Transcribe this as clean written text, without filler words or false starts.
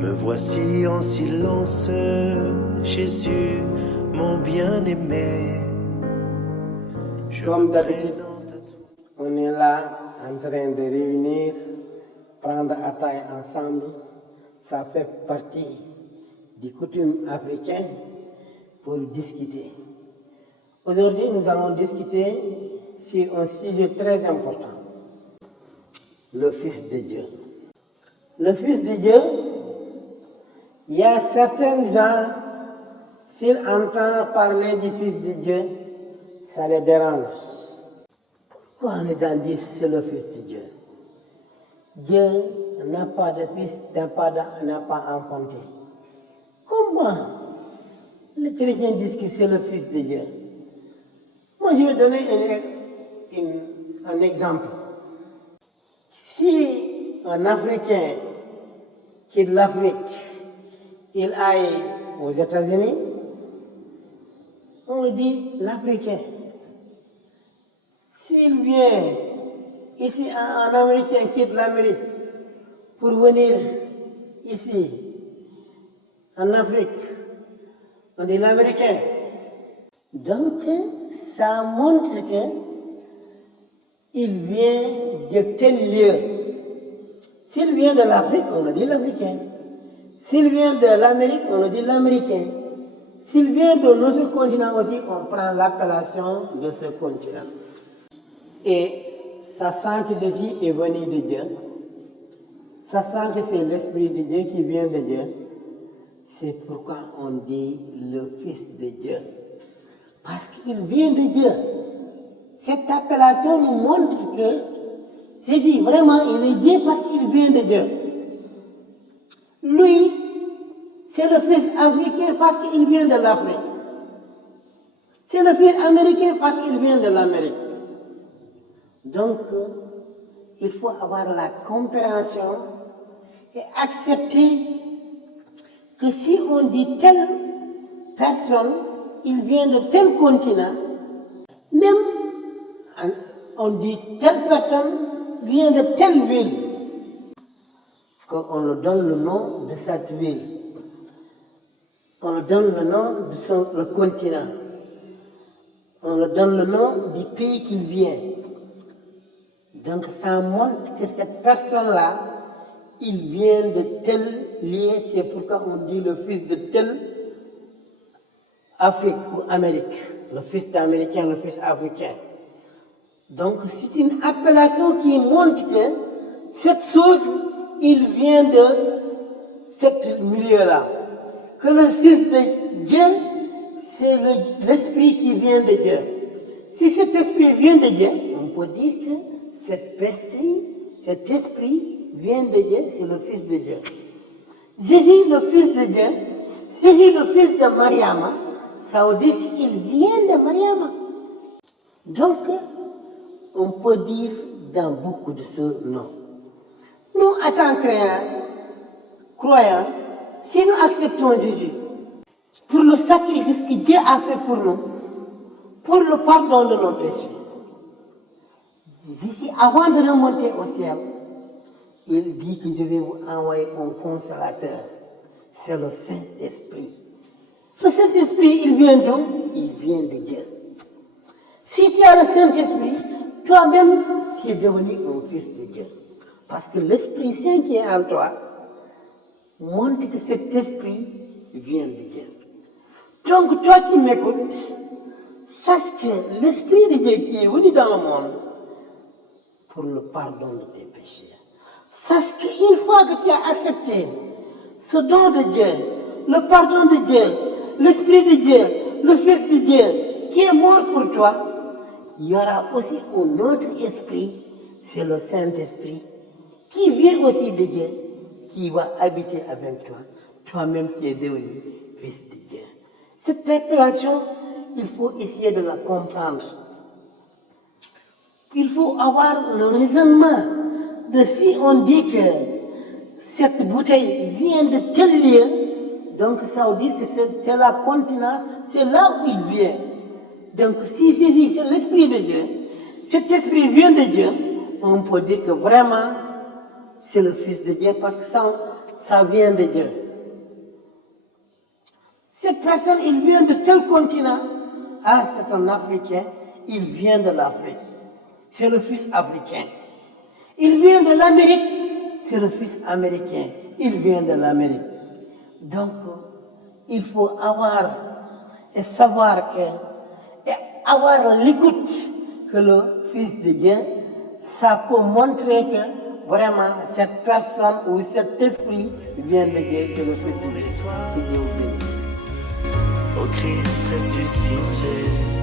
Me voici en silence, Jésus, mon bien-aimé. Comme d'habitude, on est là en train de réunir, prendre ataï ensemble. Ça fait partie du coutume africain pour discuter. Aujourd'hui, nous allons discuter sur un sujet très important, le Fils de Dieu. Le Fils de Dieu, il y a certains gens, s'ils entendent parler du Fils de Dieu, ça les dérange. Pourquoi on est dans dire c'est le Fils de Dieu? Dieu n'a pas de fils, n'a pas enfanté. Comment les chrétiens disent que c'est le Fils de Dieu? Moi, je vais donner un exemple. Si un Africain quitte l'Afrique, il aille aux États-Unis, on dit l'Africain. S'il vient ici, un Américain quitte l'Amérique pour venir ici, en Afrique, on dit l'Américain. Donc, ça montre qu'il vient de tel lieu. S'il vient de l'Afrique, on le dit l'Africain. S'il vient de l'Amérique, on le dit l'Américain. S'il vient de notre continent aussi, on prend l'appellation de ce continent. Et ça sent que Jésus est venu de Dieu. Ça sent que c'est l'Esprit de Dieu qui vient de Dieu. C'est pourquoi on dit le Fils de Dieu. Parce qu'il vient de Dieu. Cette appellation nous montre que Jésus, vraiment, il est Dieu parce qu'il vient de Dieu. Lui, c'est le Fils africain parce qu'il vient de l'Afrique. C'est le Fils américain parce qu'il vient de l'Amérique. Donc, il faut avoir la compréhension et accepter que si on dit telle personne, il vient de tel continent, même on dit telle personne vient de telle ville, qu'on lui donne le nom de cette ville, on lui donne le nom de le continent, on lui donne le nom du pays qu'il vient. Donc ça montre que cette personne-là, il vient de tel lieu, c'est pourquoi on dit le fils de tel Afrique ou Amérique, le fils d'Américain, le fils africain. Donc c'est une appellation qui montre que cette chose, il vient de ce milieu-là. Que le Fils de Dieu, c'est l'Esprit qui vient de Dieu. Si cet Esprit vient de Dieu, on peut dire que cette personne, cet Esprit vient de Dieu, c'est le Fils de Dieu. Jésus, le Fils de Dieu, Jésus, le Fils de Mariama, ça veut dire qu'il vient de Mariama. Donc, on peut dire dans beaucoup de ce nom. Nous, en tant que croyants, si nous acceptons Jésus pour le sacrifice que Dieu a fait pour nous, pour le pardon de nos péchés, Jésus, avant de remonter au ciel, il dit que je vais vous envoyer un consolateur. C'est le Saint-Esprit. Le Saint-Esprit, il vient d'où? Il vient de Dieu. Si tu as le Saint-Esprit, toi-même, tu es devenu un fils de Dieu. Parce que l'Esprit Saint qui est en toi montre que cet Esprit vient de Dieu. Donc, toi qui m'écoutes, sache que l'Esprit de Dieu qui est venu dans le monde pour le pardon de tes péchés. Sache qu'une fois que tu as accepté ce don de Dieu, le pardon de Dieu, l'Esprit de Dieu, le Fils de Dieu qui est mort pour toi, il y aura aussi un autre esprit, c'est le Saint-Esprit, qui vient aussi de Dieu, qui va habiter avec toi, toi-même qui es devenu Fils de Dieu. Cette appellation, il faut essayer de la comprendre. Il faut avoir le raisonnement de si on dit que cette bouteille vient de tel lieu, donc ça veut dire que c'est la continence, c'est là où il vient. Donc si Jésus, c'est l'Esprit de Dieu, cet Esprit vient de Dieu, on peut dire que vraiment c'est le Fils de Dieu parce que ça vient de Dieu. Cette personne, il vient de tel continent. Ah, c'est un Africain, il vient de l'Afrique. C'est le fils africain. Il vient de l'Amérique, c'est le fils américain. Il vient de l'Amérique. Donc, il faut avoir et savoir que, et avoir l'écoute que le Fils de Dieu, ça peut montrer que vraiment cette personne ou cet esprit vient de Dieu, c'est le Fils de Dieu. Que Dieu vous bénisse. Au Christ ressuscité.